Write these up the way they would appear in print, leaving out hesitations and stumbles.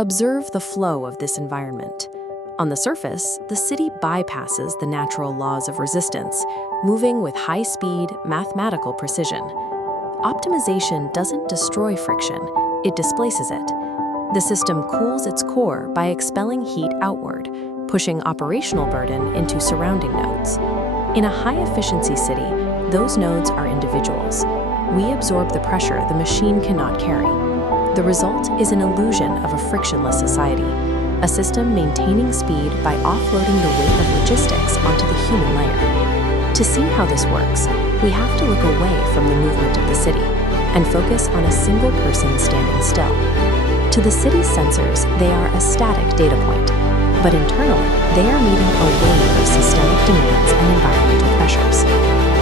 Observe the flow of this environment. On the surface, the city bypasses the natural laws of resistance, moving with high-speed, mathematical precision. Optimization doesn't destroy friction, it displaces it. The system cools its core by expelling heat outward, pushing operational burden into surrounding nodes. In a high-efficiency city, those nodes are individuals. We absorb the pressure the machine cannot carry. The result is an illusion of a frictionless society, a system maintaining speed by offloading the weight of logistics onto the human layer. To see how this works, we have to look away from the movement of the city and focus on a single person standing still. To the city's sensors, they are a static data point, but internally, they are meeting a wave of systemic demands and environmental pressures.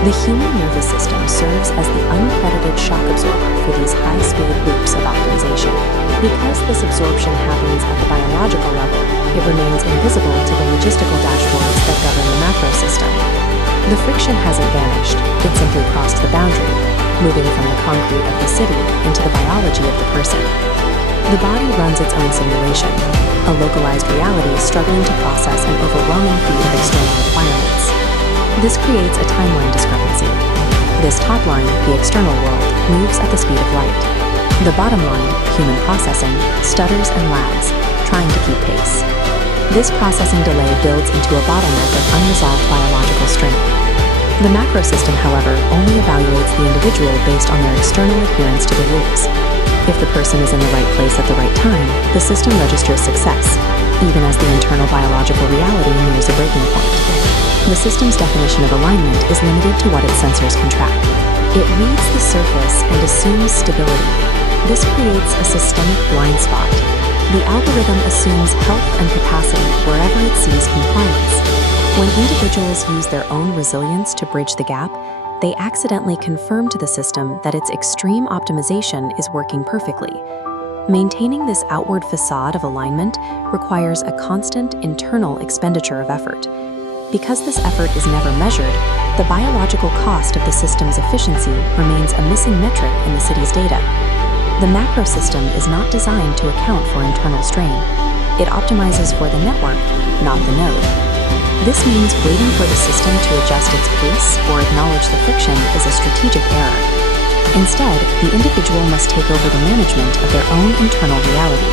The human nervous system serves as the uncredited shock absorber for these high-speed loops of optimization. Because this absorption happens at the biological level, it remains invisible to the logistical dashboards that govern the macro system. The friction hasn't vanished, it simply crossed the boundary, moving from the concrete of the city into the biology of the person. The body runs its own simulation, a localized reality struggling to process an overwhelming feed of external requirements. This creates a timeline discrepancy. This top line, the external world, moves at the speed of light. The bottom line, human processing, stutters and lags, trying to keep pace. This processing delay builds into a bottleneck of unresolved biological strain. The macro system, however, only evaluates the individual based on their external adherence to the rules. If the person is in the right place at the right time, the system registers success, even as the internal biological reality nears a breaking point. The system's definition of alignment is limited to what its sensors can track. It reads the surface and assumes stability. This creates a systemic blind spot. The algorithm assumes health and capacity wherever it sees compliance. When individuals use their own resilience to bridge the gap, they accidentally confirm to the system that its extreme optimization is working perfectly. Maintaining this outward facade of alignment requires a constant internal expenditure of effort. Because this effort is never measured, the biological cost of the system's efficiency remains a missing metric in the city's data. The macro system is not designed to account for internal strain. It optimizes for the network, not the node. This means waiting for the system to adjust its pace or acknowledge the friction is a strategic error. Instead, the individual must take over the management of their own internal reality.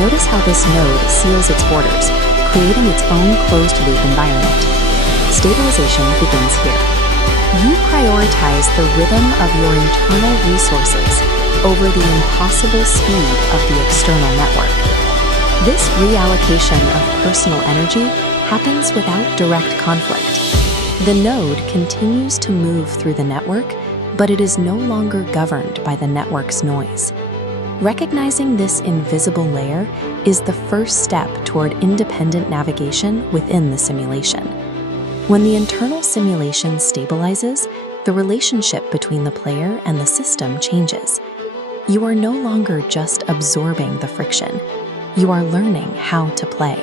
Notice how this node seals its borders, creating its own closed-loop environment. Stabilization begins here. You prioritize the rhythm of your internal resources over the impossible speed of the external network. This reallocation of personal energy happens without direct conflict. The node continues to move through the network, but it is no longer governed by the network's noise. Recognizing this invisible layer is the first step toward independent navigation within the simulation. When the internal simulation stabilizes, the relationship between the player and the system changes. You are no longer just absorbing the friction. You are learning how to play.